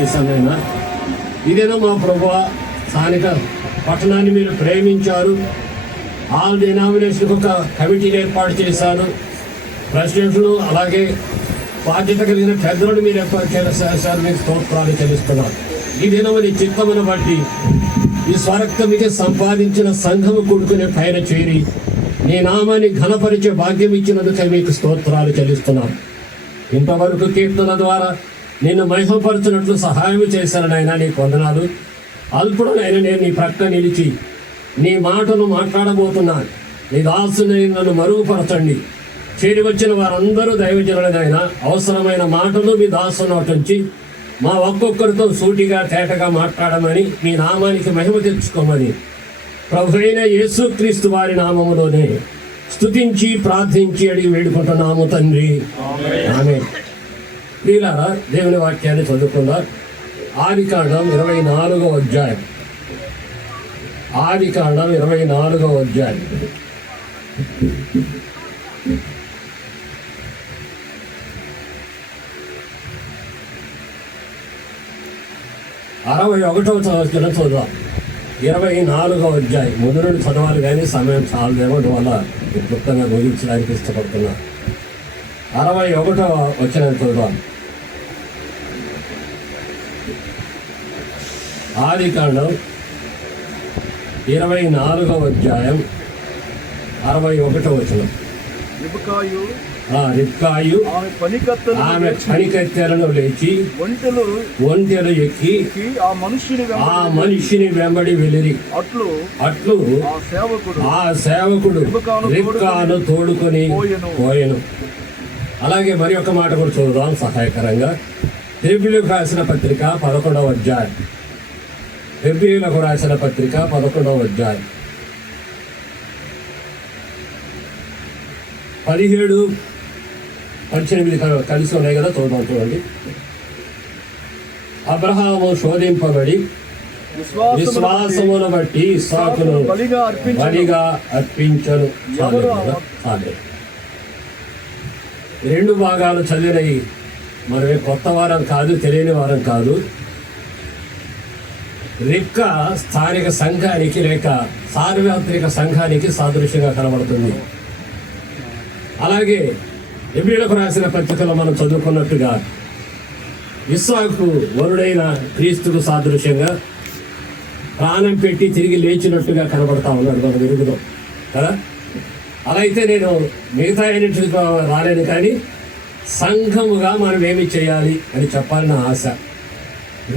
చేశాను ఆయన. ఇదేనా మా ప్రభువా, స్థానిక పట్టణాన్ని మీరు ప్రేమించారు. ఆల్ డినామినేషన్ ఒక కమిటీని ఏర్పాటు చేశారు. ప్రెసిడెంట్లు అలాగే బాధ్యత కలిగిన పెద్దలను మీరు ఏర్పాటు చేశారు. మీకు స్తోత్రాలు చెల్లిస్తున్నారు. ఈ దినమని చిత్తమును బట్టి ఈ స్వరక్తమికి సంపాదించిన సంఘము కూడుకునే పైన చేరి నీ నామాన్ని ఘనపరిచే భాగ్యం ఇచ్చినందుకే మీకు స్తోత్రాలు చెల్లిస్తున్నాను. ఇంతవరకు కీర్తన ద్వారా నిన్ను మహిమపరచినట్లు సహాయం చేశానైనా నీకు వందనాలు. అల్పుడనైనా నేను నీ ప్రక్క నిలిచి నీ మాటను మాట్లాడబోతున్నాను. నీ దాసుని నన్ను మరుగుపరచండి. చేరి వచ్చిన వారందరూ దైవజనులనైనా అవసరమైన మాటలు మీ దాసు నోటించి మా ఒక్కొక్కరితో సూటిగా తేటగా మాట్లాడమని, మీ నామానికి మహిమ తెచ్చుకోమని ప్రభు అయిన యేసుక్రీస్తు వారి నామములోనే స్తుతించి ప్రార్థించి అడిగి వేడుకుంటున్నాము తండ్రి, ఆమేన్. ప్రియులారా, దేవుని వాక్యాన్ని చదువుకుందాం. ఆదికాండం 24వ అధ్యాయం. ఆదికాండం 24వ అధ్యాయం. అరవై 61వ వచనం చదువుదాం. 24వ అధ్యాయం. ముందు నుండి చదవాలి కానీ సమయం చాలదేమో, వల్ల క్లుప్తంగా ముగించడానికి ఇష్టపడుతున్నా. 61వ వచనం చదువుదాం. ఆదికాండం 24వ అధ్యాయం 61వ వచనం. రిబ్కాయు ఆమె పనికత్తెలను లేచి ఒంటెలు ఎక్కి ఆ మనిషిని వెంబడి వెళ్ళిరి. అట్లు ఆ సేవకుడు రిబ్కాను తోడుకొని పోయెను. అలాగే మరి ఒక మాట కూడా చూద్దాం సహాయకరంగా. హెబ్రీయులకు రాసిన పత్రిక 11వ అధ్యాయం. హెబ్రీయులకు రాసిన పత్రిక 11వ అధ్యాయం 17, 18 కలిసి ఉన్నాయి కదా, చూద్దాం. చూడండి. అబ్రహాము శోధింపబడి విశ్వాసమును బట్టి ఇస్సాకును బలిగా అర్పించను. రెండు భాగాలు చదివినవి. మనమే కొత్త వారం కాదు, తెలియని వారం కాదు. రిబ్కా స్థానిక సంఘానికి లేక సార్వత్రిక సంఘానికి సాదృశ్యంగా కనబడుతుంది. అలాగే హెబ్రీయులకు రాసిన పత్రికలో మనం చదువుకున్నట్టుగా ఇస్సాకు వరుడైన క్రీస్తుకు సాదృశ్యంగా ప్రాణం పెట్టి తిరిగి లేచినట్టుగా కనబడతా ఉన్నాడు మన వెలుగులో కదా. అలా అయితే నేను మిగతా అన్నింటికి రాలేను, కానీ సంఘముగా మనం ఏమి చేయాలి అని చెప్పాలని ఆశ.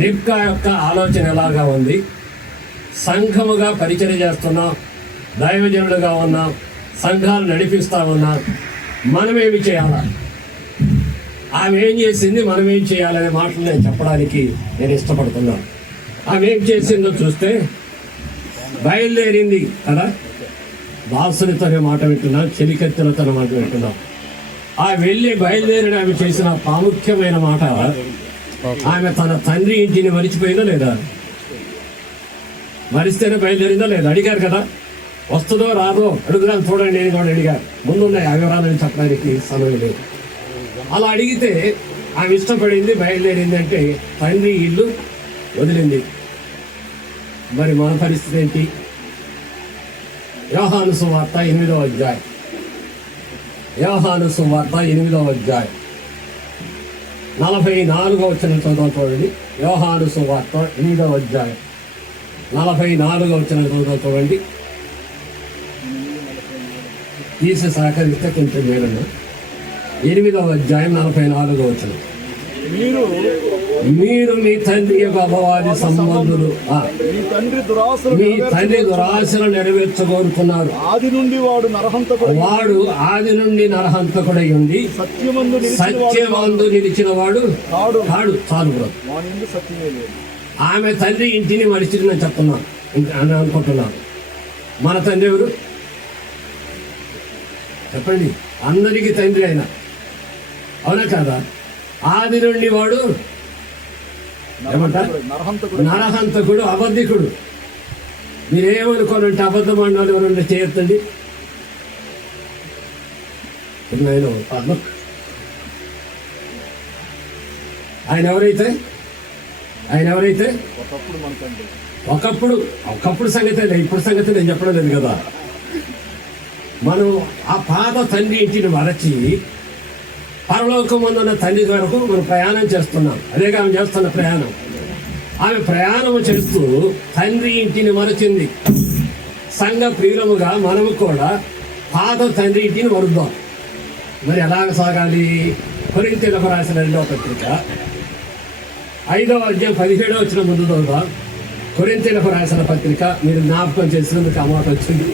రిబ్కా యొక్క ఆలోచన ఎలాగా ఉంది? సంఘముగా పరిచయం చేస్తున్నాం, దైవజనులుగా ఉన్నాం, సంఘాలు నడిపిస్తూ ఉన్నాం. మనమేమి చేయాలా, ఆమె ఏం చేసింది, మనం ఏం చేయాలనే మాటలు నేను చెప్పడానికి నేను ఇష్టపడుతున్నాను. ఆమె ఏం చేసిందో చూస్తే బయలుదేరింది కదా. దాసునితోనే మాట వింటున్నాం, చెలికత్తెలతో మాట వింటున్నాం. ఆ బయలుదేరిన ఆమె చేసిన ప్రాముఖ్యమైన మాట, ఆమె తన తండ్రి ఇంటిని మరిచిపోయిందా లేదా? మరిస్తేనే బయలుదేరిందా లేదా? అడిగారు కదా, వస్తుందో రాదో అడుగుదాం చూడండి. నేను కూడా అడిగారు. ముందున్నాయి ఆ వివరాలను చెప్పడానికి సమయం లేదు. అలా అడిగితే ఆమె ఇష్టపడింది, బయలుదేరింది. అంటే తండ్రి ఇల్లు వదిలింది. మరి మన పరిస్థితి ఏంటి? యోహాను సువార్త 8వ అధ్యాయం. యోహాను సువార్త 8వ అధ్యాయం 44వ వచనం చదువు చూడండి. యోహాను సువార్త 8వ అధ్యాయం 44వ వచనం చదువు చూడండి. తీసి సహకరిస్తే కొంచెం మేలన్నా. 8వ అధ్యాయం 44వ వచనం. మీరు మీ తండ్రి యొక్క అపవాది సంబంధులు, మీ తండ్రి దురాశలు నెరవేర్చగోరుతున్నారు. వాడు ఆది నుండి నరహంతకుడై ఉండి సత్యమందు నిలిచిన వాడు కాడు. చాలు. ఆమె తండ్రి ఇంటిని మరిచిని చెప్తున్నాను అని అనుకుంటున్నాను. మన తండ్రి ఎవరు చెప్పండి? అందరికీ తండ్రి అయినా, అవునా కదా? ఆది నుండి వాడు ఏమంటారు? నరహంతకుడు, అబద్ధికుడు. మీరేమనుకోనంటే అబద్ధం అన్నాడు ఎవరంటే చేయొద్దండి. నేను ఆయన ఎవరైతే ఆయన ఎవరైతే ఒకప్పుడు మన తండ్రి. ఒకప్పుడు సంగతి లేదు, ఇప్పుడు సంగతి నేను చెప్పడం లేదు కదా. మనం ఆ పాత తండ్రి ఇంటిని మరచి పరలోకమందున్న తండ్రి వరకు మనం ప్రయాణం చేస్తున్నాం. అదేగా ఆమె చేస్తున్న ప్రయాణం. ఆమె ప్రయాణం చేస్తూ తండ్రి ఇంటిని మరచింది. సంఘ ప్రియులముగా మనము కూడా పాత తండ్రి ఇంటిని మరుద్దాం. మరి ఎలాగ సాగాలి? కొరింథీయులకు రాసిన 2వ పత్రిక 5వ అధ్యాయం 17వ వచనం ముందు చదువుదాం. కొరింథీయులకు రాసిన పత్రిక మీరు జ్ఞాపకం చేసినందుకు ఆ మాట వచ్చింది.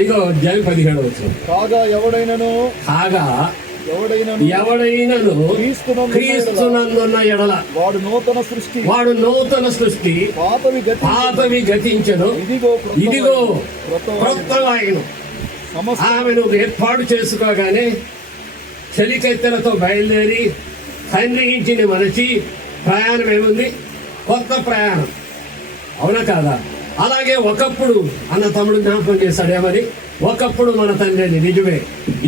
5వ అధ్యాయం 17వ వచనం. కాగా ఎవడైనను క్రీస్తునందున్న ఎడల వాడు నూతన సృష్టి, పాతవి గతించెను, ఇదిగో క్రొత్తవాయను. ఆమెను ఏర్పాటు చేసుకోగానే చలికెత్తెలతో బయలుదేరి తండ్రి ఇంటిని మరచి ప్రయాణం ఏముంది? కొత్త ప్రయాణం. అవునా కాదా? అలాగే ఒకప్పుడు అన్న తమ్ముడు జ్ఞాపకం చేశాడేమని, ఒకప్పుడు మన తండ్రిని. నిజమే.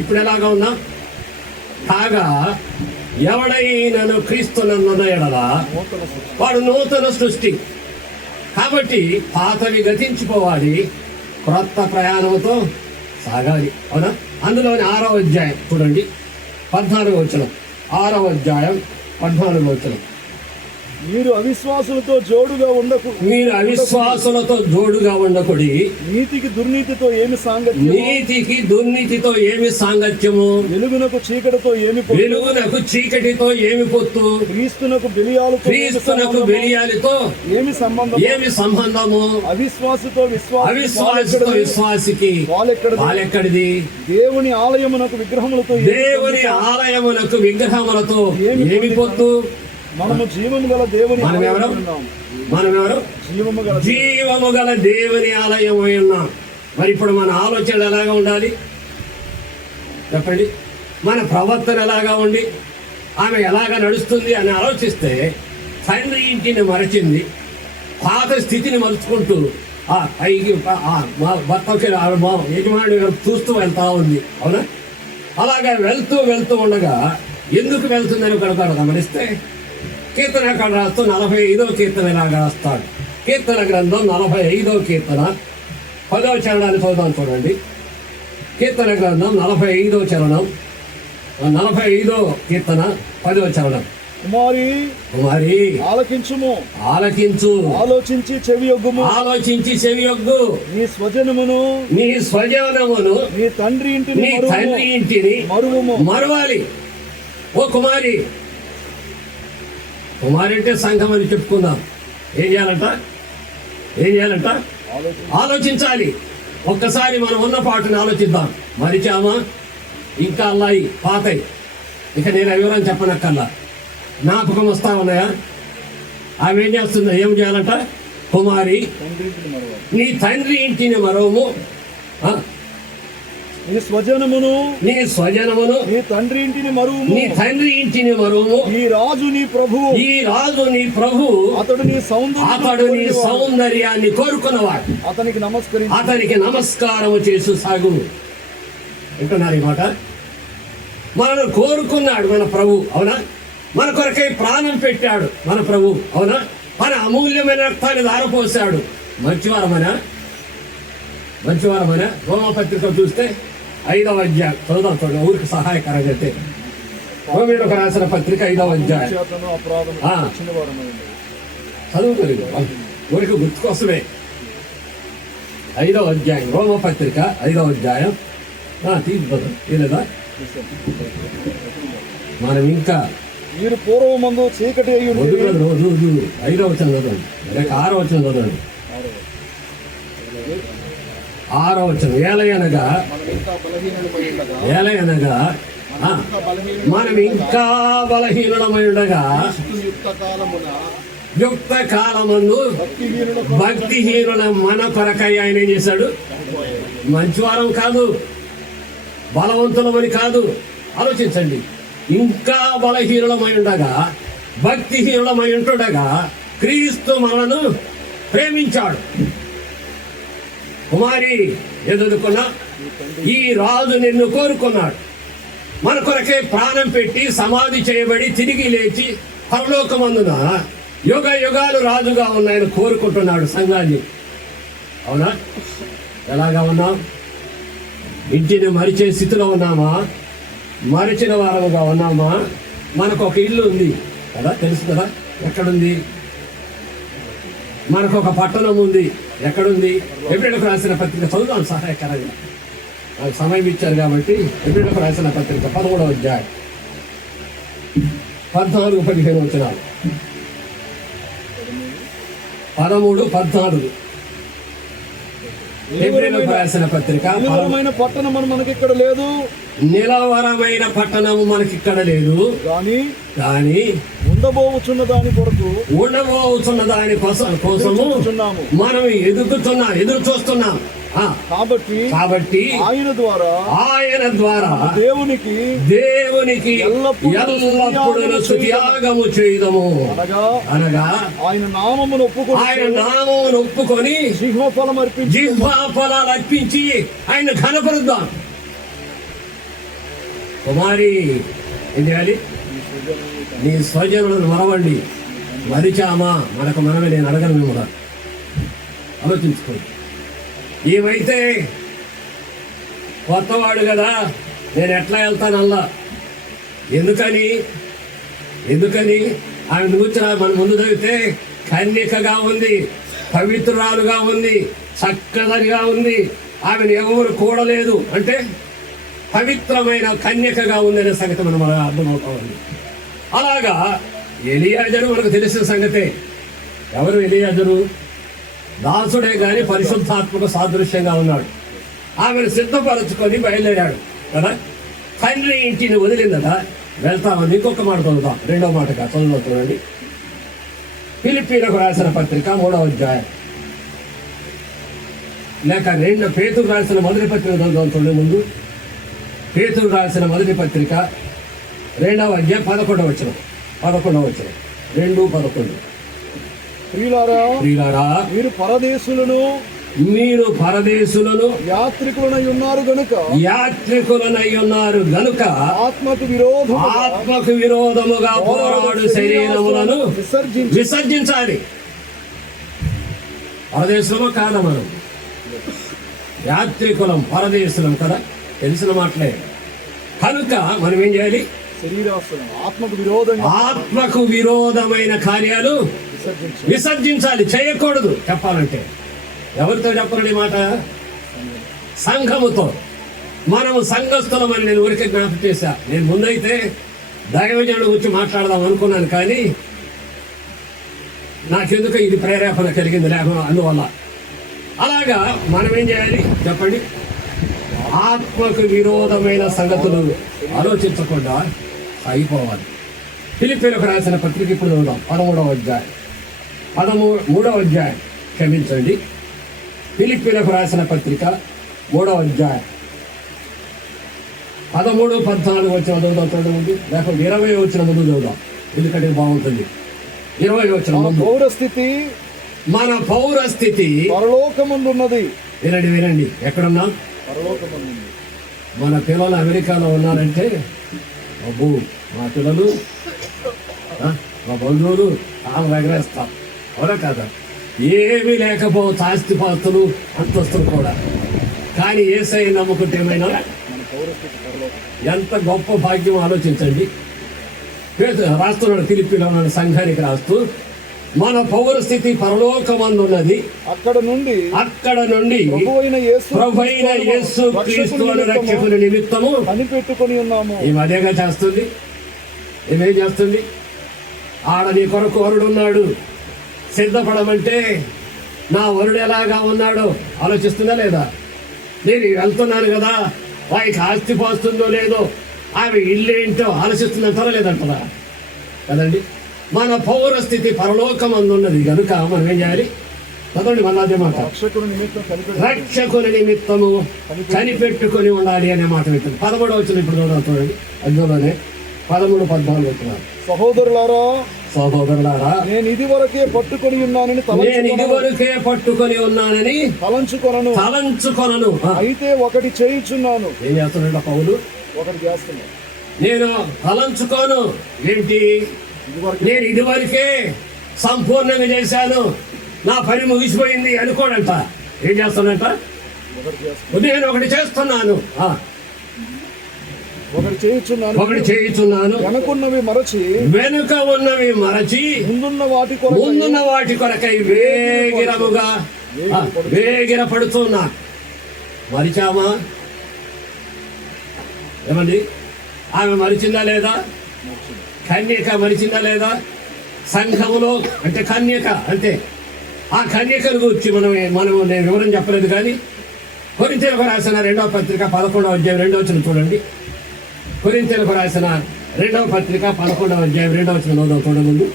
ఇప్పుడు ఎలాగా ఉన్నా? కాగా ఎవడైనను క్రీస్తునందున్న ఎడల వాడు నూతన సృష్టి. కాబట్టి పాతవి గతించిపోవాలి, క్రొత్త ప్రయాణంతో సాగాలి. అవునా? అందులోని 6వ అధ్యాయం చూడండి, 14వ వచనం. 6వ అధ్యాయం 14వ వచనం. మీరు అవిశ్వాసులతో జోడుగా ఉండకుడి. నీతికి దుర్నీతితో ఏమి సాంగత్యము? వెలుగునకు చీకటితో ఏమి పొత్తు? క్రీస్తునకు బెలియాలతో ఏమి సంబంధము? అవిశ్వాసితో విశ్వాసికి వాళ్ళెక్కడిది? దేవుని ఆలయమునకు విగ్రహములతో ఏమి పొత్తు? మనము జీవము గల దేవుని ఆలయమై ఉన్నాం. మరి ఇప్పుడు మన ఆలోచనలు ఎలాగా ఉండాలి చెప్పండి? మన ప్రవర్తన ఎలాగా ఉండి ఆమె ఎలాగా నడుస్తుంది అని ఆలోచిస్తే తండ్రి ఇంటిని మరచింది, పాత స్థితిని మలుచుకుంటూ పైకి భర్తకి యజమాని చూస్తూ వెళ్తా ఉంది. అవునా? అలాగా వెళ్తూ ఉండగా ఎందుకు వెళ్తుందని ఒకరు గమనిస్తే కీర్తన అక్కడ రాస్తూ 45వ కీర్తన ఇలాగా రాస్తాడు. కీర్తన గ్రంథం 45వ కీర్తన 10వ చరణాన్ని చదువుతాను చూడండి. కీర్తన గ్రంథం 45వ చరణం, 45వ కీర్తన 10వ చరణం. కుమారి ఆలకించు, ఆలోచించి చెవియొగ్గు. నీ స్వజనమును నీ తండ్రి ఇంటిని మరువాలి. ఓ కుమారి అంటే సంఘం అని చెప్పుకుందాం. ఏం చేయాలంట? ఆలోచించాలి. ఒక్కసారి మనం ఉన్న పాటను ఆలోచిద్దాం. మరిచామా? ఇంకా అల్లాయి పాతయి. ఇక నేను వివరం చెప్పనక్కల్లా, జ్ఞాపకం వస్తా ఉన్నాయా? ఆమె ఏం చేస్తుందో? ఏం చేయాలంట? కుమారి నీ తండ్రి ఇంటిని మరవము, నీ స్వజనమును నీ తండ్రి ఇంటిని మరువుము. ఈ రాజు నీ ప్రభు అతడు నీ సౌందర్యాన్ని కోరుకున్నవాడు. అతనికి నమస్కారము చేసు సాగు. వింటున్నారు ఈ మాట? మనను కోరుకున్నాడు మన ప్రభు. అవునా? మన కొరకై ప్రాణం పెట్టాడు మన ప్రభు. అవునా? మన అమూల్యమైన రక్తాన్ని ధారపోసాడు. మంచివారమనా? రోమపత్రిక చూస్తే 5వ అధ్యాయం చదువుదాం చూడండి. ఊరికి సహాయకరంగా అయితే రోమీయులకు రాసిన పత్రిక 5వ అధ్యాయం చదువుకోలేదు, ఊరికి గుర్తుకోసమే. 5వ అధ్యాయం రోమపత్రిక 5వ అధ్యాయం తీయలేదా? మనం ఇంకా మీరు పూర్వమందు చీకటి 5వ వచనం చదవండి, 6వ వచనం చదవండి. 6వ వచనం. ఏలయనగా మనం ఇంకా బలహీనులమై ఉండగా యుక్త కాలమందు భక్తిహీనుల మన కొరకై ఆయన ఏం చేశాడు? మంచివారం కాదు, బలవంతులమని కాదు. ఆలోచించండి. ఇంకా బలహీనులమై ఉండగా, భక్తిహీనులమై ఉంటుండగా క్రీస్తు మనను ప్రేమించాడు. కుమారి ఎదుర్కొన్నా ఈ రాజు నిన్ను కోరుకున్నాడు. మన కొరకే ప్రాణం పెట్టి సమాధి చేయబడి తిరిగి లేచి పరలోకమందున యుగ యుగాలు రాజుగా ఉన్నాయని కోరుకుంటున్నాడు సంఘాన్ని. అవునా? ఎలాగా ఉన్నాం? ఇంటిని మరిచే స్థితిలో ఉన్నామా? మరిచిన వారముగా ఉన్నామా? మనకు ఒక ఇల్లు ఉంది కదా, తెలుసు కదా, ఎక్కడుంది? మనకు ఒక పట్టణం ఉంది, ఎక్కడుంది? ఎబ్రియులకు రాసిన పత్రిక చదువుదాం సహాయకరంగా. నాకు సమయం ఇచ్చారు కాబట్టి ఎబ్రియులకు రాసిన పత్రిక 11వ అధ్యాయం 14-15 వచనాలు. 13-14 ఎబ్రియులకు రాసిన పత్రిక. నిలవరమైన పట్టణం మనకి ఇక్కడ లేదు, నిలవరమైన పట్టణము మనకిక్కడ లేదు, కానీ ఉండబోచున్న దాని కొరకు ఉండబోతున్న దాని కోసము మనం ఎదురు చూస్తున్నాం. కాబట్టి ఆయన ద్వారా దేవునికి ఎల్లప్పుడూ స్తుతియాగము చేయుదము. అనగా ఆయన నామమును ఒప్పుకొని జిహ్వాఫలాలు అర్పించి ఆయన ఘనపరుద్దాం. కుమారి ఏం చేయాలి? నీ స్వజనులను మరవండి. మరిచామా? మనకు మనమే. నేను అడగను కూడా, ఆలోచించుకోండి. ఏమైతే కొత్తవాడు కదా, నేను ఎట్లా వెళ్తానల్లా? ఎందుకని ఆమె కూర్చున్న మన ముందు చదివితే కన్యకగా ఉంది, పవిత్రురాలుగా ఉంది, చక్కదనిగా ఉంది, ఆమెను ఎవరు కూడలేదు అంటే పవిత్రమైన కన్యకగా ఉందనే సంగతి మనం అర్థమవుతామండి. అలాగా ఎలియాజరు మనకు తెలిసిన సంగతే. ఎవరు ఎలియాజరు? దాసుడే కానీ పరిశుద్ధాత్మక సాదృశ్యంగా ఉన్నాడు. ఆమెను సిద్ధపరచుకొని బయలుదేరాడు కదా. తండ్రి ఇంటిని వదిలిందట, వెళ్తామని. ఇంకొక మాట చదువుతాం, 2వ మాటగా చదువుతుందండి. ఫిలిప్పీలకు రాసిన పత్రిక 3వ అధ్యాయం, లేక పేతురు రాసిన మొదటి పత్రిక చదువుతుండే ముందు. పేతురు రాసిన మొదటి పత్రిక 2వ అధ్యాయం 11వ వచనం. 2:11. ప్రియులారా, మీరు పరదేశులను యాత్రికులనై ఉన్నారు గనుక ఆత్మకు విరోధముగా పోరాడు శరీరములను విసర్జించాలి. పరదేశులము కాదా మనం? యాత్రికులం, పరదేశులం కదా, తెలిసిన మాటలే. కనుక మనం ఏం చేయాలి? ఆత్మకు విరోధమైన కార్యాలు విసర్జించాలి. చేయకూడదు. చెప్పాలంటే ఎవరితో చెప్పాలని మాట? సంఘముతో. మనము సంఘస్థులమని నేను ఊరికే జ్ఞాపకం చేశా. నేను ముందైతే దైవజనుడు గురించి మాట్లాడదాం అనుకున్నాను, కానీ నాకెందుకు ఇది ప్రేరేపణ కలిగింది లేకుండా అందువల్ల. అలాగా మనం ఏం చేయాలి చెప్పండి? ఆత్మకు విరోధమైన సంగతులు ఆలోచించకుండా అయిపోవాలి. ఫిలిప్పీలకు రాసిన పత్రిక ఇప్పుడు చూద్దాం. 13వ అధ్యాయం క్షమించండి. ఫిలిప్పీలకు రాసిన పత్రిక 3వ అధ్యాయం 13-14 వచ్చిన చదువుదాం. చూడండి, లేకపోతే 20 వచ్చిన ముందు చదువుదాం, ఎందుకంటే బాగుంటుంది. 20 వచ్చిన మన పౌరస్థితి పరలోకమందున్నది. వినండి, ఎక్కడున్నా? మన పిల్లలు అమెరికాలో ఉన్నారంటే, అబ్బో మా పిల్లలు, మా బంధువులు ఎగరేస్తాం. అవునా కదా? ఏమీ లేకపోవచ్చు, ఆస్తిపాస్తులు, అంతస్తులు కూడా. కానీ యేసయ్య నమ్ముకుంటే ఏమైనా ఎంత గొప్ప భాగ్యం ఆలోచించండి. రాస్తున్నాడు ఫిలిప్పీలో ఉన్న సంఘానికి రాస్తూ, మన పౌరస్థితి పరలోకమందున్నది, అక్కడ నుండి ప్రభువైన యేసు క్రీస్తును రక్షకుని నిమిత్తము కనిపెట్టుకొని ఉన్నాము. ఈ మధ్యగా చేస్తుంది. ఏమేం చేస్తుంది? ఆడ నీ కొరకు వరుడున్నాడు, సిద్ధపడమంటే నా వరుడు ఎలాగా ఉన్నాడో ఆలోచిస్తుందా లేదా? నేను వెళ్తున్నాను కదా, వారికి ఆస్తి పాస్తుందో లేదో, ఆమె ఇల్లు ఏంటో ఆలోచిస్తుందంటారా లేదంటారా? కదండి. మన పౌరస్థితి పరలోకమందున్నది కనుక మనం ఏం చేయాలి? చదవండి మళ్ళీ అదే మాట. రక్షకుని నిమిత్తము కనిపెట్టుకొని ఉండాలి అనే మాట పెట్టింది. 13వ వచనం ఇప్పుడు చూడండి. అందులోనే 13-14 వచ్చినారు. సహోదరులారా, నేను ఇదివరకే పట్టుకొని ఉన్నానని తలంచుకొనను. అయితే ఒకటి చేయుచున్నాను. ఏం చేస్తున్నాడు పౌలు? ఒకటి చేస్తున్నాను. నేను తలంచుకోను. ఏంటి? నేను ఇదివరకే సంపూర్ణంగా చేశాను, నా పని ముగిసిపోయింది అనుకోడంట. ఏం చేస్తానంట? నేను ఒకటి చేస్తున్నాను, ఒకటి చేయుచున్నాను, వెనుక ఉన్నవి మరచి ముందున్న వాటి కొరకై వేగిర పడుతున్నా. మరిచామా? ఏమండి, ఆమె మరిచిందా లేదా? కన్యక మరిచిందా లేదా? సంఘములో అంటే కన్యక అంటే ఆ కన్యకను గురించి నేను వివరం చెప్పలేదు. కానీ కొరింథీయులకు రాసిన 2వ పత్రిక 11వ అధ్యాయం 2వ వచనం చూడండి. కొరింథీయులకు రాసిన 2వ పత్రిక 11వ అధ్యాయం 2వ వచనం చూడముందు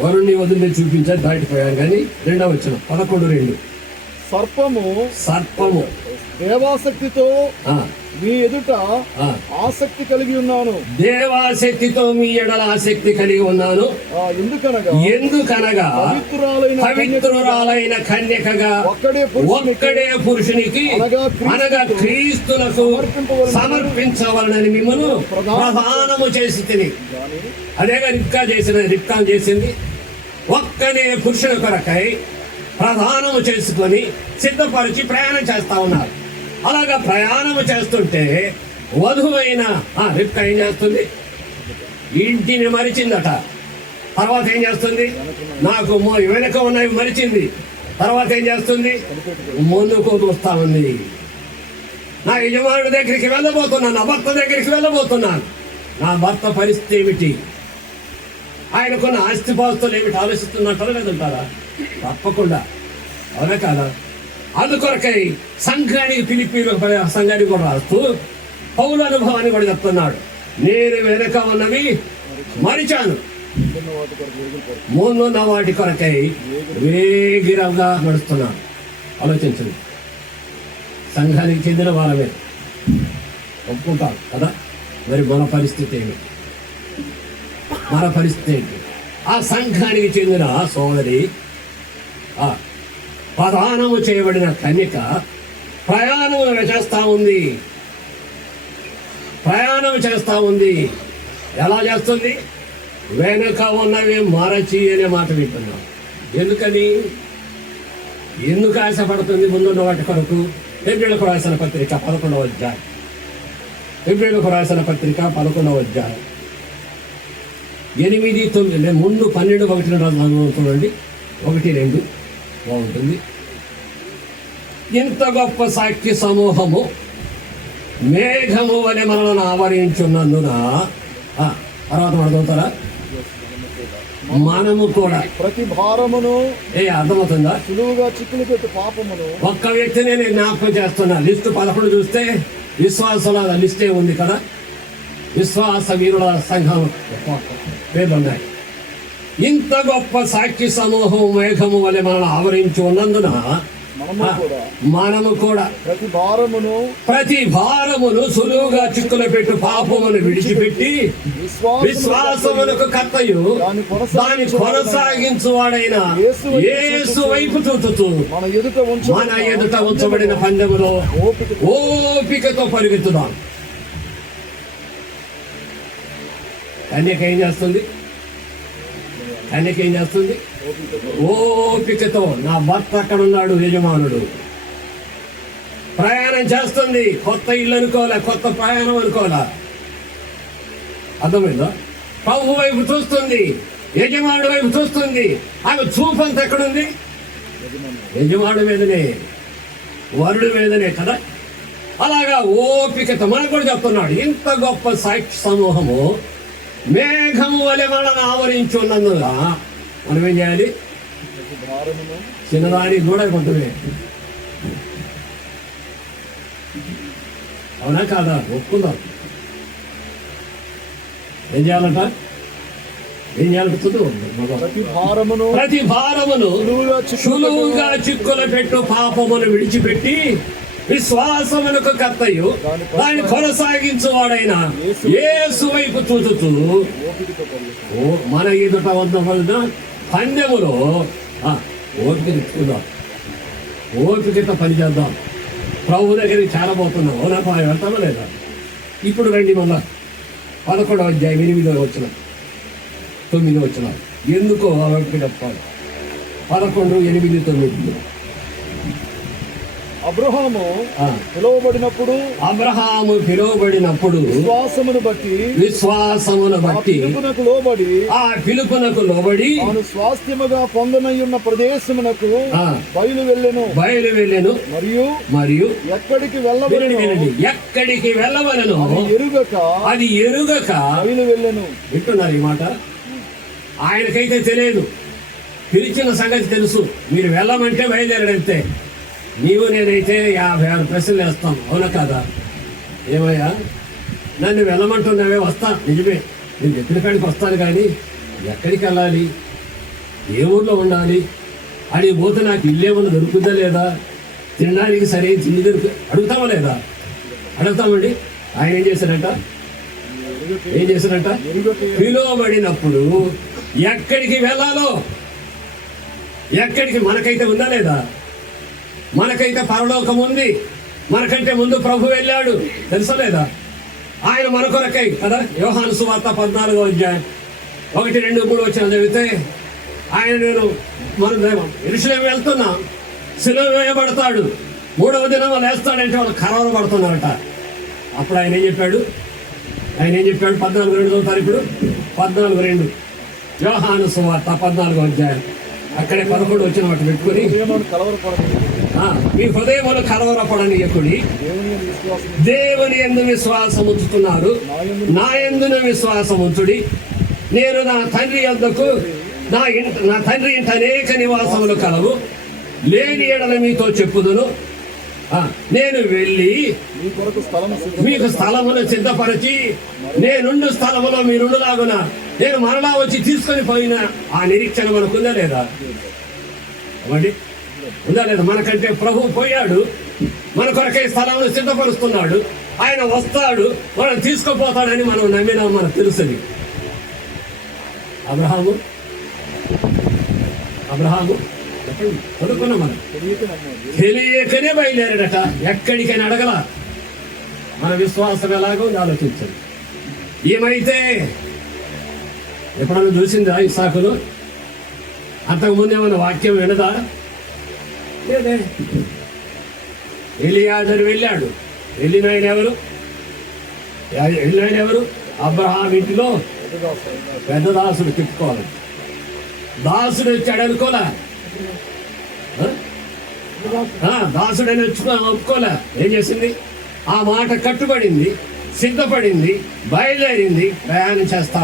వరుణ్ణి వదిలి చూపించారు, దాటిపోయారు. కానీ 2వ వచనం 11:2 సర్పము దేవాసక్తితో మీ ఎదుట ఆసక్తి కలిగి ఉన్నాను, దేవాసక్తితో మీ ఎడల ఆసక్తి కలిగి ఉన్నాను. ఎందుకనగా పవిత్రురాలైన కన్యకగా ఒక్కడే పురుషునికి అనగా క్రీస్తులకు సమర్పించవలనని మిమ్మల్ని ప్రధానము చేసి తిని. అదేగా రిబ్కా చేసింది. ఒక్కడే పురుషుని కొరకై ప్రధానము చేసుకొని సిద్ధపరిచి ప్రయాణం చేస్తా ఉన్నారు. అలాగా ప్రయాణము చేస్తుంటే వధువైన రిబ్కా ఏం చేస్తుంది? ఇంటిని మరిచిందట. తర్వాత ఏం చేస్తుంది? నాకు వెనక ఉన్నవి మరిచింది. తర్వాత ఏం చేస్తుంది? ముందుకు వస్తా ఉంది. నా యజమానుడి దగ్గరికి వెళ్ళబోతున్నాను, నా భర్త దగ్గరికి వెళ్ళబోతున్నాను. నా భర్త పరిస్థితి ఏమిటి? ఆయనకున్న ఆస్తిపాస్తులు ఏమిటి ఆలోచిస్తున్నట్టారా లేదంటారా? తప్పకుండా, అవునా కాదా? అందుకొరకై సంఘానికి ఫిలిప్పీల సంఘానికి కూడా రాస్తూ పౌలు అనుభవాన్ని కూడా చెప్తున్నాడు. నేను వెనక ఉన్నవి మరిచాను, ముందున్న వాటి కొరకై వేగిరంగా నడుస్తున్నాను. ఆలోచించండి, సంఘానికి చెందిన వారమే ఒప్పుకుంటారు కదా. మరి మన పరిస్థితి ఏమిటి? మన పరిస్థితి ఏంటి? ఆ సంఘానికి చెందిన సోదరి ప్రధానము చేయబడిన కన్యక ప్రయాణం చేస్తా ఉంది. ఎలా చేస్తుంది? వెనుక ఉన్నవి మరచి అనే మాట వింటున్నాం. ఎందుకు ఆశపడుతుంది? ముందున్న వాటి కొరకు. హెబ్రీయులకు రాసిన పత్రిక 11వ అధ్యాయం 8-9 ముందు 12-1 చూడండి. 1-2 బాగుంటుంది. ఇంత గొప్ప సాక్షి సమూహము మేఘము వలె మనలను ఆవరించున్నందున తర్వాత చదువుతారా? మనము కూడా ప్రతి భారమును అర్థమవుతుందా? సులువుగా చిక్కులు పెట్టి పాపమును. ఒక్క వ్యక్తిని నేను జ్ఞాపకం చేస్తున్నా. లిస్టు 11 చూస్తే విశ్వాసాల లిస్టే ఉంది కదా. విశ్వాస వీరుల సంఘం పేర్లు ఉన్నాయి. ఇంత గొప్ప సాక్షి సమూహం మేఘము వలె మనల్ని ఆవరించి ఉన్నందున మనము కూడా ప్రతి భారమును సులువుగా చిక్కులు పెట్టు పాపమును విడిచిపెట్టి విశ్వాసమునకు కర్తయు దాని కొనసాగించువాడైన యేసు వైపు చూచుతూ మన ఎదుట ఉంచబడిన పందెములో ఓపికతో పరిగెత్తుదాం. కన్యక ఏం చేస్తుంది? ఓపికతో, నా భర్త అక్కడ ఉన్నాడు, యజమానుడు ప్రయాణం చేస్తుంది. కొత్త ఇల్లు అనుకోలే, కొత్త ప్రయాణం అనుకోలే. అర్థమైందా? ప్రభు వైపు చూస్తుంది, యజమానుడు వైపు చూస్తుంది. ఆమె చూపంత ఎక్కడుంది? యజమానుడి మీదనే, వరుడి మీదనే కదా. అలాగా ఓపికతో మనకు కూడా చెప్తున్నాడు. ఇంత గొప్ప సాక్షి సమూహము మేఘము వలె మనల్ని ఆవరించున్నందున మనం ఏం చేయాలి? చిన్నదాని కూడా కొంటమే. అవునా కాదా? ఒప్పుకుందాం. ఏం చేయాలంట? ప్రతి భారమును సులువుగా చిక్కుల పెట్టు పాపమును విడిచిపెట్టి విశ్వాసమునకు కర్తయు దాన్ని కొనసాగించువాడైన యేసు వైపు చూచుతూ మన ఎదుట వద్ద పందెములో ఓపిక తెచ్చుకుందాం, ఓపికతో పనిచేద్దాం. ప్రభు దగ్గరికి చేరబోతున్నాం. అవునా? వెళ్తామా లేదా? ఇప్పుడు రండి, మళ్ళా 11వ అధ్యాయం 8వ వచనం. 9 వచనాలు. ఎందుకో అలాంటి చెప్పాలి. 11, 8, 9. అబ్రహాము ఆ. పిలువబడినప్పుడు విశ్వాసమును బట్టి ఆ పిలుపునకు లోబడి తాను స్వాస్థ్యముగా పొందనయ్యున్న ప్రదేశమునకు బయలు వెళ్ళెను మరియు ఎక్కడికి వెళ్ళవలెను అది ఎరుగక బయలు వెళ్ళెను. వింటున్నారు ఈ మాట? ఆయనకైతే తెలియదు, పిలిచిన సంగతి తెలుసు. మీరు వెళ్ళమంటే బయలుదేరడంతే. నీవు నేనైతే 56 ప్రశ్నలు వేస్తాం, అవునా కాదా? ఏమయ్యా నన్ను వెళ్ళమంటున్నావే, వస్తా, నిజమే, నేను చెప్పిన కాడికి వస్తాను, కానీ ఎక్కడికి వెళ్ళాలి, ఏ ఊర్లో ఉండాలి, అడిగి పోతే నాకు ఇల్లేమన్నా దొరుకుతుందా లేదా, తినడానికి సరైన తిండి అడుగుతామా లేదా? అడుగుతామండి. ఆయన ఏం చేశారంట పిలువబడినప్పుడు ఎక్కడికి వెళ్ళాలో, ఎక్కడికి మనకైతే ఉందా లేదా? మనకైతే పరలోకం ఉంది. మనకంటే ముందు ప్రభు వెళ్ళాడు, తెలుసా లేదా? ఆయన మన కొరకై కదా. యోహాను సువార్త 14వ అధ్యాయం 1, 2, 3 వచ్చిన చదివితే ఆయన యెరూషలేము వెళ్తున్నా, సిలువ వేయబడతాడు, 3వ దినం లేస్తాడంటే వాళ్ళు కలవర పడుతున్నారట. అప్పుడు ఆయన ఏం చెప్పాడు? 14:2 చదువుతారు ఇప్పుడు. 14:2 యోహాను సువార్త 14వ అధ్యాయం. అక్కడే 11 వచ్చిన వాటి పెట్టుకుని, మీ హృదయములు కలవరపడనీయకుడి, దేవుని యందు విశ్వాసం ఉంచుతున్నారు, నా యందున విశ్వాసం ఉంచుడి. నేను నా తండ్రి యొద్దకు నా తండ్రి ఇంట అనేక నివాసములు కలవు, లేని ఎడల మీతో చెప్పుదును. నేను వెళ్ళి మీకు స్థలమును సిద్ధపరచి నేనుండు స్థలములో మీరుండులాగున నేను మరలా వచ్చి తీసుకొని పోయిన ఆ నిరీక్షణ మనకుందా లేదా? అవ్వండి, ఉందా లేదా? మనకంటే ప్రభు పోయాడు, మన కొరకై స్థలాన్ని సిద్ధపరుస్తున్నాడు, ఆయన వస్తాడు, మనం తీసుకుపోతాడని మనం నమ్మినాం, మనకు తెలుసది. అబ్రహాము చెప్పండి, చదువుకున్నాం మనం. తెలియకనే బయలుదేరాడట, ఎక్కడికైనా అడగల. మన విశ్వాసం ఎలాగో ఆలోచించండి. ఏమైతే ఎప్పుడన్నా చూసిందా ఇస్సాకులు? అంతకుముందు ఏమన్నా వాక్యం వినదా? లేదే. ఎలియాజరు వెళ్ళాడు. వెళ్ళిన ఆయన ఎవరు? అబ్రహాం ఇంటిలో పెద్ద దాసుడు తిప్పుకోవాలి. దాసుడు వచ్చాడు అనుకోలే, దాసుడని ఒప్పుకోలే. ఏం చేసింది? ఆ మాట కట్టుబడింది, సిద్ధపడింది, బయలుదేరింది, ప్రయాణం చేస్తా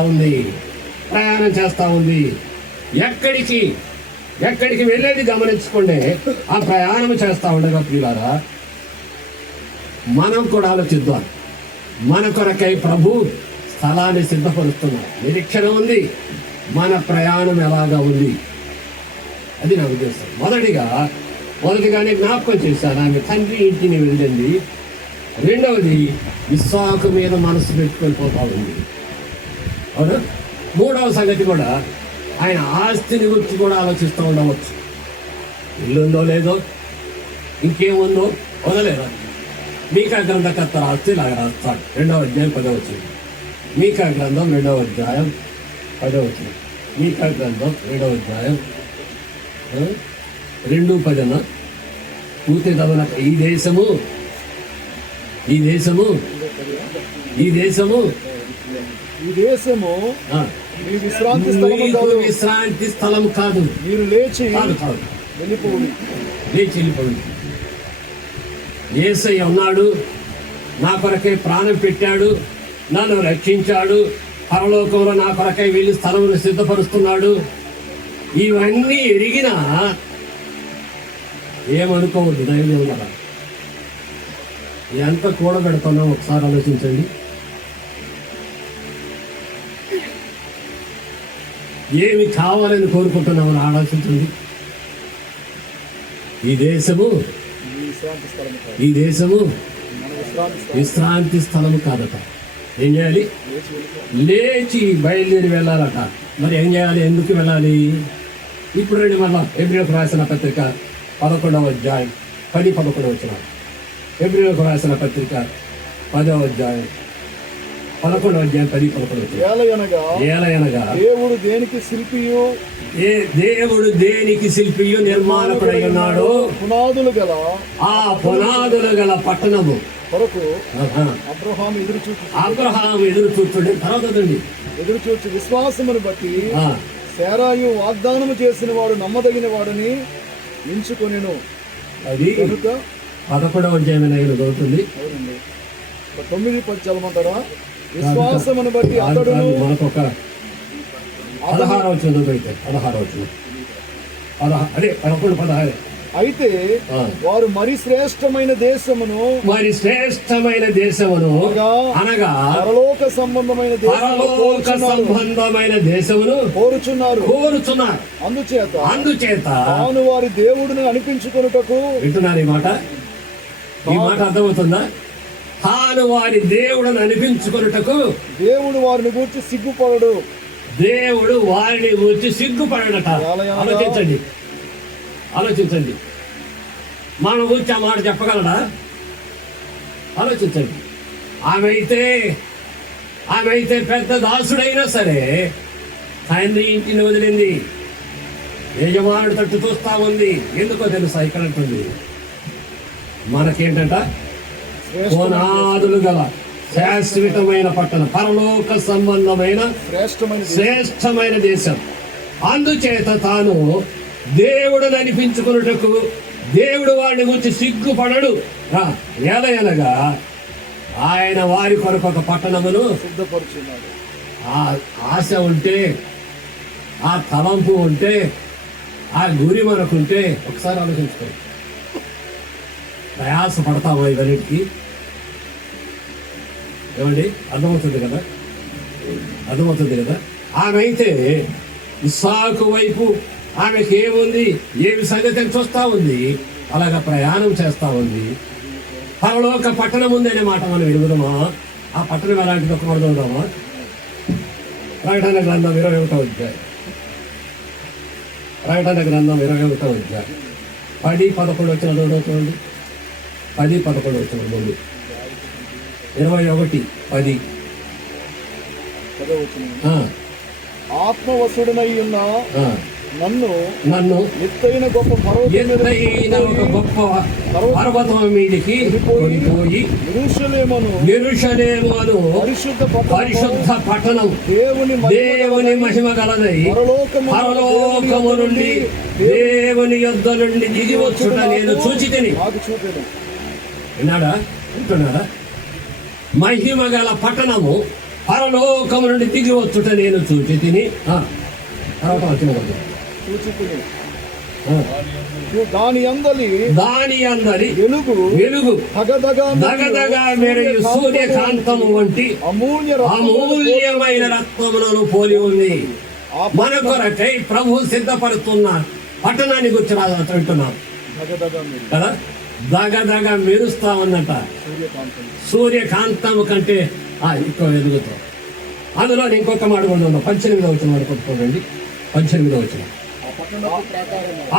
ఉంది. ఎక్కడికి వెళ్ళేది గమనించుకోండి. ఆ ప్రయాణం చేస్తా ఉండగా ప్రియులారా, మనం కూడా ఆలోచిద్దాం. మన కొరకై ప్రభు స్థలాన్ని సిద్ధపరుస్తున్నాం, నిరీక్షణ ఉంది. మన ప్రయాణం ఎలాగా ఉంది, అది నా ఉద్దేశం. మొదటిగానే జ్ఞాపకం చేశాను, ఆమె తండ్రి ఇంటిని వెళ్ళింది. రెండవది, ఇస్సాకు మీద మనసు పెట్టుకొని పోతా ఉంది. అవునా? మూడవ సంగతి కూడా, ఆయన ఆస్తిని గురించి కూడా ఆలోచిస్తూ ఉండవచ్చు. ఇల్లుందో లేదో, ఇంకేముందో వదలేదా? మీకా గ్రంథకర్త రాస్తే ఇలాగ రాస్తాడు. 2వ అధ్యాయం 10వ వచనం. మీకా గ్రంథం 2వ అధ్యాయం 10వ వచనం. మీకా గ్రంథం 2వ అధ్యాయం 2:10. పూర్తి తదన ఈ దేశము విశ్రాంతి స్థలం కాదు. మీరు లేచి వెళ్ళిపోండి. యేసయ్య ఉన్నాడు, నా కొరకై ప్రాణం పెట్టాడు, నన్ను రక్షించాడు, పరలోకంలో నా కొరకై వెళ్ళి స్థలమును సిద్ధపరుస్తున్నాడు. ఇవన్నీ ఎరిగినా ఏమనుకోవద్దు, ధైర్యం ఉన్నదా? ఎంత కూడబెడుతున్నాం ఒకసారి ఆలోచించండి. ఏమి కావాలని కోరుకుంటున్నామని ఆలోచించండి. ఈ దేశము విశ్రాంతి స్థలము కాదట. ఏం చేయాలి? లేచి బయలుదేరి వెళ్ళాలట. మరి ఏం చేయాలి? ఎందుకు వెళ్ళాలి? ఇప్పుడు రండి మళ్ళా హెబ్రీయులకు రాసిన పత్రిక 11వ అధ్యాయం 10-11 వచనాలు. హెబ్రీయులకు రాసిన పత్రిక 10వ అధ్యాయం 11వ అధ్యాయం 10-11. ఏలయనగా దేవుడు దేనికి శిల్పియు దేవుడు దేనికి శిల్పియు నిర్మాణకుడై ఉన్నాడు, పునాదులు గల ఆ పునాదులు గల పట్టణము కొరకు ఆహా. అబ్రహాము అబ్రహాము ఎదురు చూస్తుండే తర్వాత ఎదురు చూచి విశ్వాసమును బట్టి ఆ, శారాయు వాగ్దానము చేసిన వాడు నమ్మదగిన వాడని ఎంచుకొనెను. అది కనుక 11వ అధ్యాయం చదువుతుంది. అవునండి, 9-10 చదవమంటారా? విశ్వాసమును బట్టి కాదు, అతడును మనకొక 16వ వచనం చదివితే 16వ వచనం అదే 11-16. అయితే ఆ. వారు మరి శ్రేష్టమైన దేశమును మరి శ్రేష్టమైన దేశమును అనగా పరలోక సంబంధమైన దేశమును పరలోక సంబంధమైన దేశమును కోరుచున్నారు. అందుచేత తాను వారి దేవుడిని అనిపించుకొనుటకు వింటున్నారు ఈ మాట అర్థమవుతుందా? తాను వారి దేవుడిని అనిపించుకొనుటకు దేవుడు వారిని గూర్చి సిగ్గుపడడు. దేవుడు వారిని వచ్చి సిగ్గుపడట. ఆలోచించండి, మన గురించి ఆ మాట చెప్పగలడా? ఆలోచించండి. ఆమె అయితే పెద్ద దాసుడైనా సరే తండ్రి ఇంటిని వదిలింది, యజమానుడి తట్టు చూస్తా ఉంది. ఎందుకో తెలుసా? ఇక్కడ అంటుంది మనకేంటంట, పునాదులు గల శాశ్వతమైన పట్టణం, పరలోక సంబంధమైన శ్రేష్టమైన దేశం. అందుచేత తాను దేవుడిని అనిపించుకున్నటకు దేవుడు వాడిని గురించి సిగ్గుపడడు. ఎలయనగా ఆయన వారి కొరకు ఒక పట్టణమును సిద్ధపరుచున్నాడు. ఆ ఆశ ఉంటే, ఆ తలంపు ఉంటే, ఆ గురి మనకుంటే ఒకసారి ఆలోచించుకోండి. ప్రయాస పడతామా ఇవన్నిటికీ? ఏమండి, అర్థమవుతుంది కదా? ఆమె అయితే ఇస్సాకు వైపు ఆమెకి ఏముంది, ఏమి సంగతి చూస్తా ఉంది, అలాగా ప్రయాణం చేస్తా ఉంది. పరలోక పట్టణం ఉంది అనే మాట మనం వినుదామా? ఆ పట్టణం ఎలాంటిది ఒక చూద్దామా? ప్రకటన గ్రంథం 21వ అధ్యాయం. 10-11 వచ్చిన చదువుకోండి. 10-11 వచ్చిన ముందు 21-10. ఆత్మవశుడనై ఉన్న నన్ను ఎత్తైన ఒక గొప్ప పర్వతం మీదికి పోయి యెరూషలేము అను పరిశుద్ధ పట్టణం దేవుని మహిమ గలదై పరలోకము నుండి దేవుని యొద్ద నుండి దిగి వచ్చుట నేను చూచితిని. వింటున్నారా? మహిమ గల పట్టణము పరలోకము నుండి దిగి వచ్చుట నేను చూచితిని. తర్వాత వచ్చిన దాని అందలి వెలుగు దగదగా మెరుగు సూర్యకాంతము వంటి అమూల్యమైన రత్నములను పోలి ఉంది. మన కొరకై ప్రభు సిద్ధపడుతున్న పట్టణాన్ని గురించి వింటున్నాం కదా. దగదగ మెరుస్తా ఉన్నట సూర్యకాంతము కంటే ఎక్కువ వెలుగుతాం. అందులో ఇంకొక మాట కూడా ఉన్నాం. 18వ వచనం కొట్టుకోండి. 18వ వచనం.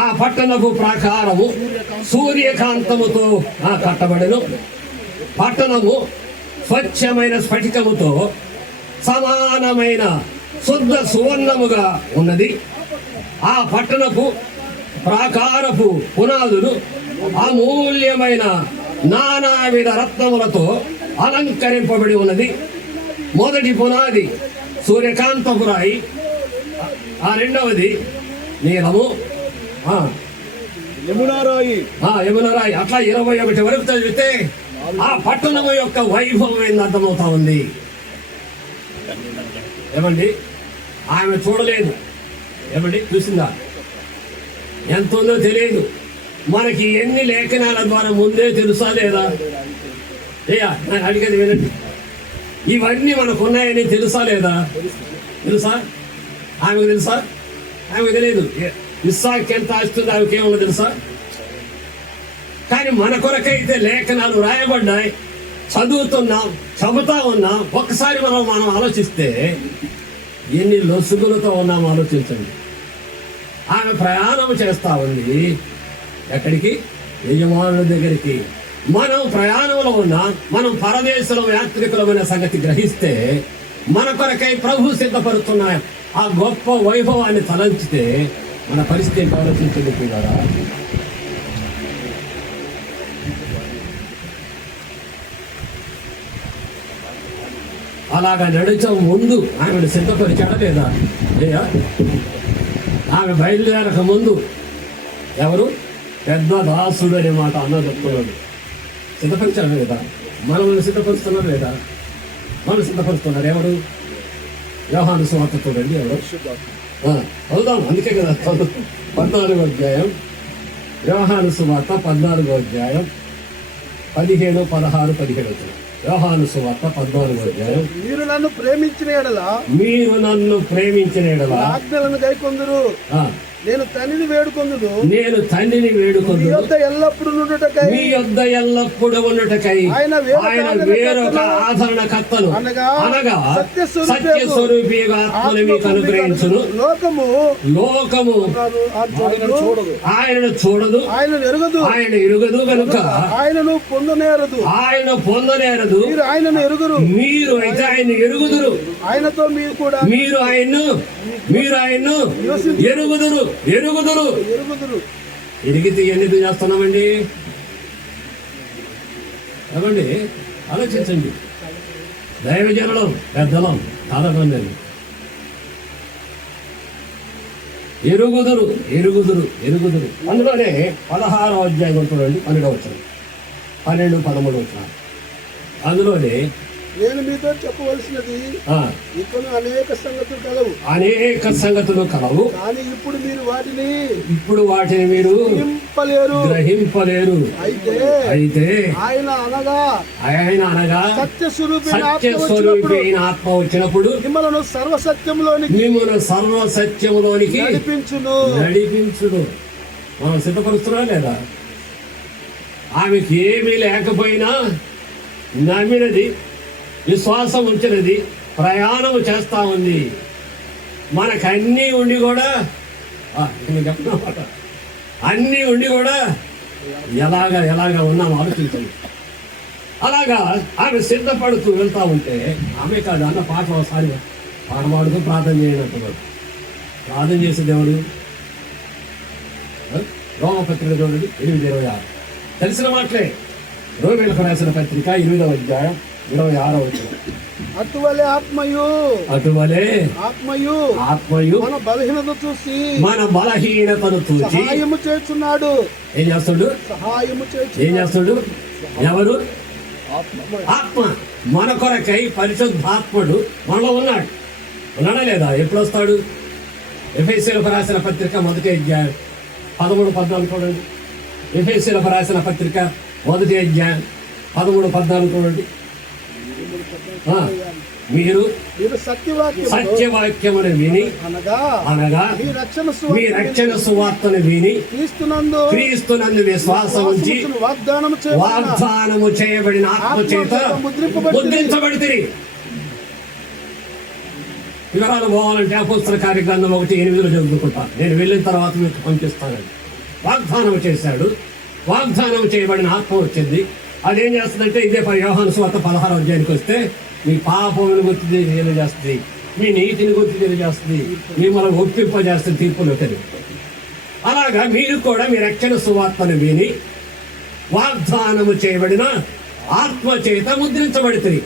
ఆ పట్టణపు ప్రాకారము సూర్యకాంతముతో కట్టబడెను. పట్టణము స్వచ్ఛమైన స్ఫటికముతో సమానమైన శుద్ధ సువర్ణముగా ఉన్నది. ఆ పట్టణపు ప్రాకారపు పునాదులు అమూల్యమైన నానావిధ రత్నములతో అలంకరింపబడి ఉన్నది. మొదటి పునాది సూర్యకాంతపు రాయి, ఆ రెండవది నీలము, యమునా రాయి. అట్లా 21 వరకు చదివితే ఆ పట్టణము యొక్క వైభవం ఏంది అర్థమవుతా ఉంది. ఏమండి, ఆమె చూడలేదు. ఏమండి, చూసిందా? ఎంత ఉందో తెలియదు. మనకి ఎన్ని లేఖనాల ద్వారా ముందే తెలుసా లేదా? నేను అడిగేది వినండి. ఇవన్నీ మనకు ఉన్నాయని తెలుసా లేదా? తెలుసా? ఆమెకు తెలుసా? ఆమెకు తెలియదు. ఇస్సాకు ఎంత ఆస్తుంది ఆమెకి ఏమన్నా తెలుసా? కానీ మన కొరకైతే లేఖనాలు రాయబడ్డాయి, చదువుతున్నాం, చెబుతా ఉన్నాం. ఒక్కసారి మనం ఆలోచిస్తే ఎన్ని లొసుగులతో ఉన్నాం ఆలోచించండి. ఆమె ప్రయాణం చేస్తా ఉంది. ఎక్కడికి? యజమానుల దగ్గరికి. మనం ప్రయాణంలో ఉన్నా మనం పరదేశంలో యాత్రికులమైన సంగతి గ్రహిస్తే మన కొరకై ప్రభు సిద్ధపడుతున్న ఆ గొప్ప వైభవాన్ని తలంచితే మన పరిస్థితి ఆలోచించింది కదా. అలాగా నడిచే ముందు ఆమెను సిద్ధపరిచాడా లేదా? లేదా? ఆమె బయలుదేరక ముందు ఎవరు పెద్ద దాసుడు అనే మాట అన్న చెప్తున్నాడు. సిద్ధపరిచాడు లేదా? మనల్ని సిద్ధపరుస్తున్నారు లేదా? మనం సిద్ధపరుస్తున్నారు. ఎవరు? యోహాను సువార్త చూడండి. ఎవరు? అవుదాం. అందుకే కదా 14వ అధ్యాయం, యోహాను సువార్త 14వ అధ్యాయం 15, 16, 17. యోహాను సువార్త 14వ అధ్యాయం. మీరు నన్ను ప్రేమించిన ఎడల ఆజ్ఞలను గైకొందురు. నేను తండ్రిని వేడుకొందును. మీ యొద్ద ఎల్లప్పుడు ఉండుటకై ఆయన వేరొక ఆదరణకర్తను అనగా సత్యస్వరూపిగా ఆత్మను మీకు అనుగ్రహించును. లోకము ఆయనను చూడదు, ఆయన ఎరుగదు కనుక ఆయనను పొందనేరదు. మీరు అయితే ఆయన ఎరుగుదురు. ఆయనతో మీరు ఆయన్ను ఎరుగుదురు. ఎరిగితే ఎందుకు చేస్తున్నామండి? ఏమండి ఆలోచించండి. దైవజనులం పెద్దలం కాదనండి. ఎరుగుదురు. అందులోనే 16వ అధ్యాయం చూడండి, 12వ వచనం, 12, 13 వచనం. అందులోనే నేను మీతో చెప్పవలసినది ఇప్పుడు అనేక సంగతులు కలవు, కానీ ఇప్పుడు వాటిని మీరు గ్రహింపలేరు. అయితే ఆయన అనగా సత్యస్వరూపైన ఆత్మ వచ్చినప్పుడు మిమ్మల్ని సర్వసత్యములోనికి నడిపించును. మనం సిద్ధపరుస్తున్నా లేదా? ఆమెకి ఏమీ లేకపోయినా నమ్మినది, విశ్వాసం ఉంచినది, ప్రయాణం చేస్తా ఉంది. మనకు అన్నీ ఉండి కూడా చెప్తున్నమాట, అన్నీ ఉండి కూడా ఎలాగా ఉన్నాం ఆలోచించండి. అలాగా ఆమె సిద్ధపడుతూ వెళ్తా ఉంటే ఆమె కాదు అన్న పాట ఒకసారి పాడమాడుతూ ప్రార్థన చేయనట్టున్నాడు. ప్రార్థన చేసే దేవుడు రోమపత్రిక చూడండి 8:26. తెలిసిన మాటలే. రోమీయులకు రాసిన పత్రిక 8వ అధ్యాయం 26వ వచనం. అటువలే ఆత్మయు మన బలహీనతను చూసి సహాయము చేస్తున్నాడు. ఏం చేస్తాడు? ఎవరు? ఆత్మ. మన కొరకై పరిశుద్ధాత్ముడు మనలో ఉన్నాడా లేదా? ఎప్పుడు వస్తాడు? ఎఫెసీయులకు రాసిన పత్రిక 1వ అధ్యాయం 13, 14 చూడండి. ఎఫెసీయులకు రాసిన పత్రిక 1వ అధ్యాయం 13, 14 చూడండి. మీరు సత్యవాక్యమును విని అనగా మీ రక్షణ సువార్తను విని క్రీస్తునందు విశ్వాసం ఉంచి వాగ్దానము చేయబడిన ఆత్మ చేత ముద్రించబడితే. వివరాలు పోవాలంటే అపోస్తల కార్యగ్రంథం 1:8 చదువుకుంటా. నేను వెళ్ళిన తర్వాత మీకు పంపిస్తానండి. వాగ్దానం చేశాడు, వాగ్దానం చేయబడిన ఆత్మ వచ్చింది. అదేం చేస్తుందంటే ఇదే యోహాను సువార్త 16వ అధ్యాయానికి వస్తే మీ పాపమును గుర్తు తెలియజేస్తుంది, మీ నీతిని గుర్తు తెలియజేస్తుంది, మిమ్మల్ని ఒప్పింపజేస్తుంది తీర్పులోకి. అలాగా మీరు కూడా మీ రక్షణ సువార్తను విని వాగ్దానము చేయబడిన ఆత్మ చేత ముద్రించబడుతుంది.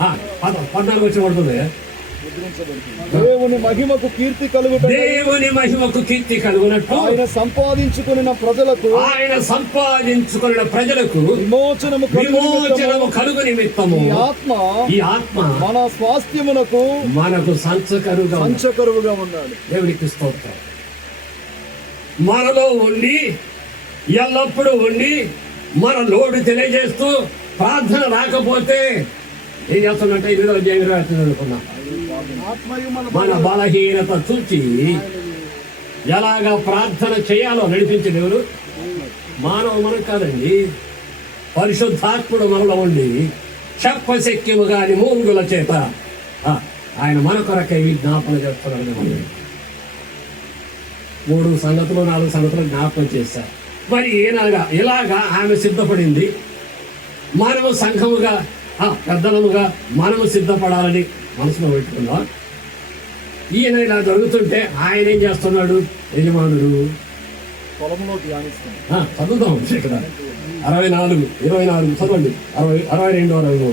14 వచ్చిన పడుతుంది. దేవుని మహిమకు కీర్తి కలుగునట్టు ఆయన సంపాదించుకున్న ప్రజలకు విమోచనము కలుగు నిమిత్తము ఈ ఆత్మ మన స్వాస్థ్యమునకు మనకు సంచకరువుగా ఉన్నాడు. దేవునికి స్తోత్రం. మనలో ఉండి ఎల్లప్పుడూ ఉండి మన లోడు తెలియజేస్తూ ప్రార్థన రాకపోతే ఏం చేస్తున్నట్టే 8వ అధ్యాయం 20 అనుకున్నాం. మన బలహీనత చూచి ఎలాగా ప్రార్థన చేయాలో నడిపించిన ఎవరు? మనం కాదండి, పరిశుద్ధాత్ముడు మనలో ఉండి చెప్పశక్యము గాని మూంగుల చేత ఆయన మన కొరకై విజ్ఞాపన చేస్తున్నాడు. 3 సంగతులు 4 సంగతులు జ్ఞాపకం చేశారు. మరి ఇలాగా ఆమె సిద్ధపడింది. మనము సంఘముగా పెద్దలముగా మనము సిద్ధపడాలని మనసులో పెట్టుకున్నాం. ఈయన ఇలా జరుగుతుంటే ఆయన ఏం చేస్తున్నాడు? యజమానుడు పొలంలో ధ్యానిస్తున్నాడు. చదువుతాం ఇక్కడ 64 24 చదవండి. 62 63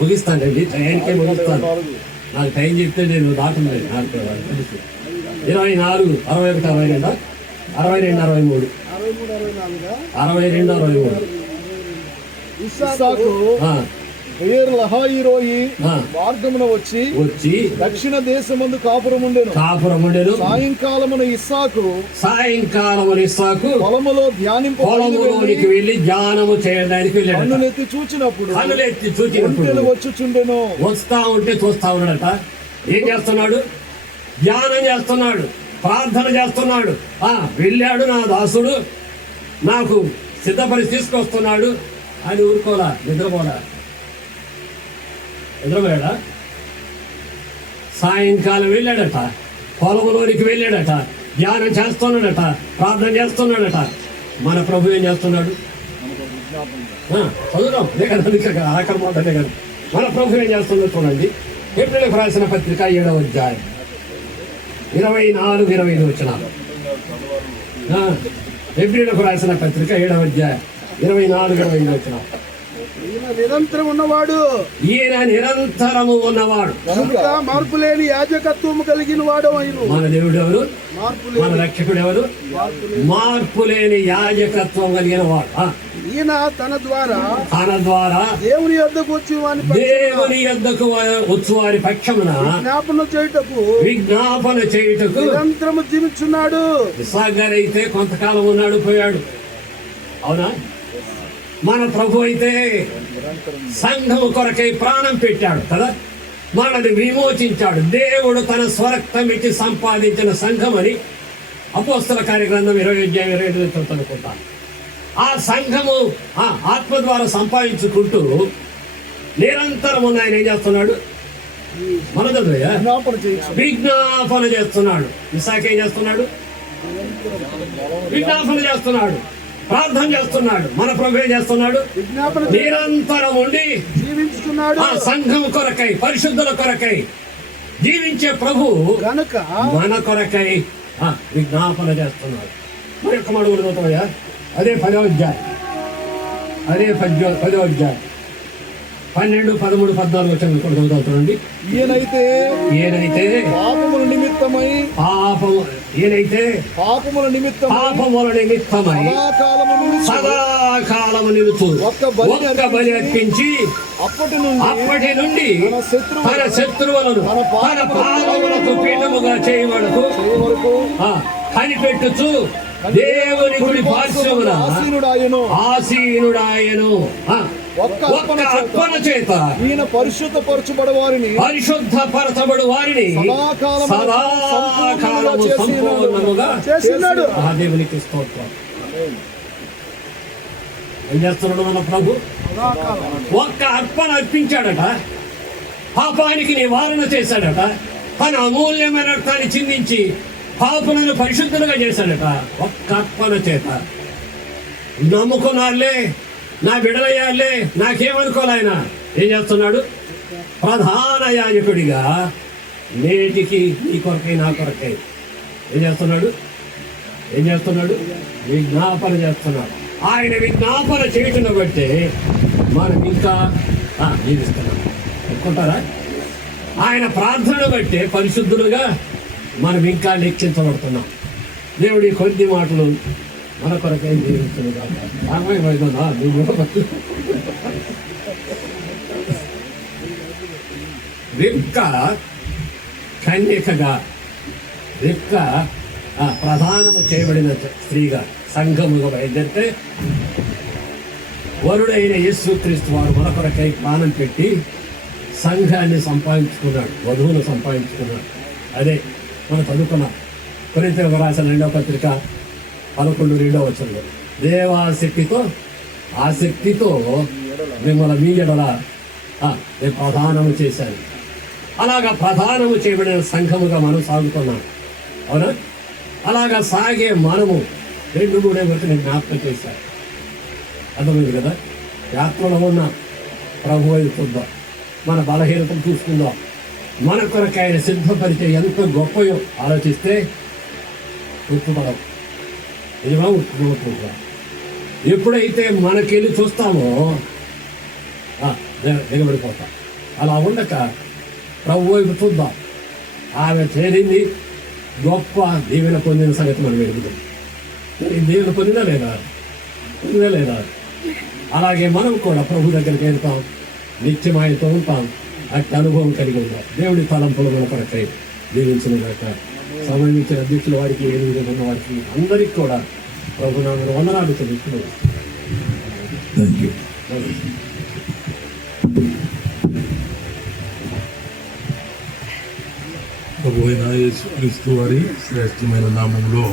ముగిస్తానండి. టైంకే ముగిస్తాను. నాకు టైం చెప్తే నేను దాటలేదు. నాకు తెలుసు. 24 61 62 62 63 62 63 ఇస్సాకు బెయేర్ లహాయిరోయి మార్గమున వచ్చి దక్షిణ దేశమందు కాపురం ఉండెను. సాయంకాలమున ఇస్సాకు పొలములోనికి వెళ్ళి ధ్యానము చేయడానికి వెళ్ళాడు. కన్నులెత్తి చూచినప్పుడు వచ్చుచుండెను. వస్తా ఉంటే చూస్తా ఉన్నాడట. ఏం చేస్తున్నాడు? ధ్యానం చేస్తున్నాడు, ప్రార్థన చేస్తున్నాడు. వెళ్ళాడు నా దాసుడు, నాకు సిద్ధపరిచి తీసుకొస్తున్నాడు అని ఊరుకోలా, నిద్రపోయాడా? సాయంకాలం వెళ్ళాడట, పొలంలోనికి వెళ్ళాడట, ధ్యానం చేస్తున్నాడట, ప్రార్థన చేస్తున్నాడట. మన ప్రభు ఏం చేస్తున్నాడు? చదువుదాం ఆఖరి మాట అదే కదా. మన ప్రభు ఏం చేస్తున్నాడు చూడండి. ఏప్రిల్కి రాసిన పత్రిక 7వ అధ్యాయం 24-25 వచనాలు. ఏప్రిల్కి రాసిన పత్రిక 7వ అధ్యాయం 24-25 వచనాలు. ఈయన నిరంతరము ఉన్నవాడు కనుక మార్పు లేని యాజకత్వము కలిగిన వాడు. మన దేవుడు ఎవరు? మన రక్షకుడు ఎవరు? మార్పు లేని యాజకత్వం కలిగిన వాడు. ఈయన తన ద్వారా దేవుని యొద్దకు వచ్చి వారి పక్షమున విజ్ఞాపన చేయుటకు నిరంతరము జీవించున్నాడు. ఇస్సాకు అయితే కొంతకాలం ఉన్నాడు, పోయాడు. అవునా? మన ప్రభు అయితే సంఘము కొరకై ప్రాణం పెట్టాడు కదా, మనది విమోచించాడు. దేవుడు తన స్వరక్తం ఇచ్చి సంపాదించిన సంఘం అని అపోస్తల కార్యగ్రంథం 20-25 అనుకుంటాను. ఆ సంఘము ఆత్మ ద్వారా సంపాదించుకుంటూ నిరంతరం ఆయన ఏం చేస్తున్నాడు? విజ్ఞాపన చేస్తున్నాడు. ఇస్సాకు ఏం చేస్తున్నాడు? విజ్ఞాపన చేస్తున్నాడు, ప్రార్థన చేస్తున్నాడు. మన ప్రభు ఏం చేస్తున్నాడు? నిరంతరం ఉండి జీవించుతున్నాడు. ఆ సంఘం కొరకై, పరిశుద్ధుల కొరకై జీవించే ప్రభు కనుక మన కొరకై విజ్ఞాపన చేస్తున్నాడు. మరి యొక్క మడుగులు చదువుతాయా? అదే 10వ అధ్యాయం 12, 13, 14 వచ్చిన చదువుతానండి. ఈయనైతే పాపముల నిమిత్తమై సదాకాలము నిలుచు ఒక్క బలి అర్పించి అప్పటి నుండి తన శత్రువులను తన పాదములకు పీఠముగా చేయవరకు కనిపెట్టుచు దేవుని కుడి పార్శ్వమున ఆసీనుడాయను. ఒక్క అర్పణ చేత ఈయన పరిశుద్ధపరచబడు వారిని సదాకాలము సంపూర్ణముగా చేసినాడు. దేవునికి స్తోత్రం. ఏం చేస్తున్నాడు మన ప్రభు? ఒక్క అర్పణ అర్పించాడట, పాపానికి నివారణ చేశాడట, తన అమూల్యమైన రక్తాన్ని చిందించి పాపులను పరిశుద్ధులుగా చేశాడట. ఒక్క అర్పణ చేత. నమ్ముకున్నారులే, నా బిడలయ్యారులే, నాకేమనుకోలే. ఆయన ఏం చేస్తున్నాడు? ప్రధాన యాజకుడిగా నేటికి నీ కొరకై నా కొరకై ఏం చేస్తున్నాడు? విజ్ఞాపన చేస్తున్నాడు. ఆయన విజ్ఞాపన చేయటం బట్టే మనం ఇంకా జీవిస్తున్నాం అనుకుంటారా? ఆయన ప్రార్థనను బట్టే పరిశుద్ధులుగా మనం ఇంకా లెక్కించబడుతున్నాం. దేవుడి కొద్ది మాటలు మన కొరకై జీవిస్తున్నాం. రిబ్కా కన్యకగా, రిబ్కా ప్రధానము చేయబడిన స్త్రీగా సంఘముగా బయలుదేరితే వరుడైన యేసుక్రీస్తు వారు మన కొరకై ప్రాణం పెట్టి సంఘాన్ని సంపాదించుకున్నాడు, వధువును సంపాదించుకున్నాడు. అదే మనం చదువుకున్నాం. కొరింథీయులకు రాసిన 2వ పత్రిక 11-2 వచనంలో ఆసక్తితో మిమ్మల్ని మీ ఎడల నేను ప్రధానము చేశాను. అలాగా ప్రధానము చేయబడిన సంఘముగా మనం సాగుతున్నాం. అవునా? అలాగా సాగే మనము 2-3 వరకు నేను జ్ఞాపకం చేశాను. అర్థమైంది కదా? యాత్రలో ఉన్న ప్రభు వైపు చూద్దాం, మన బలహీనతను చూసుకుందాం, మన కొరకు ఆయన సిద్ధపరిచే ఎంత గొప్పయో ఆలోచిస్తే ఉత్తుపడం నిజమా ఉత్తుపడుతుందా? ఎప్పుడైతే మనకెళ్ళి చూస్తామో దిగబడిపోతాం. అలా ఉండక ప్రభు వైపు చూద్దాం. ఆమె చేరింది, గొప్ప దీవెన పొందిన సంగతి మనం ఎదుగుతాం. దీవెన పొందినా లేదా? అలాగే మనం కూడా ప్రభు దగ్గరికి వెళ్తాం, నిత్యమాయతో ఉంటాం, అట్టి అనుభవం కలిగి ఉంటాం. దేవుడి తలంపులు మన కొరకై దీవించిన గాక. సమయం ఇచ్చిన అధ్యక్షుల వారికి, ఎనిమిది ఉన్న వారికి అందరికీ కూడా ప్రభు నామమున వందనాలు తెలుస్తున్నాను. Thank you. ప్రభు అయిన యేసుక్రీస్తు వారి శ్రేష్టమైన నామములో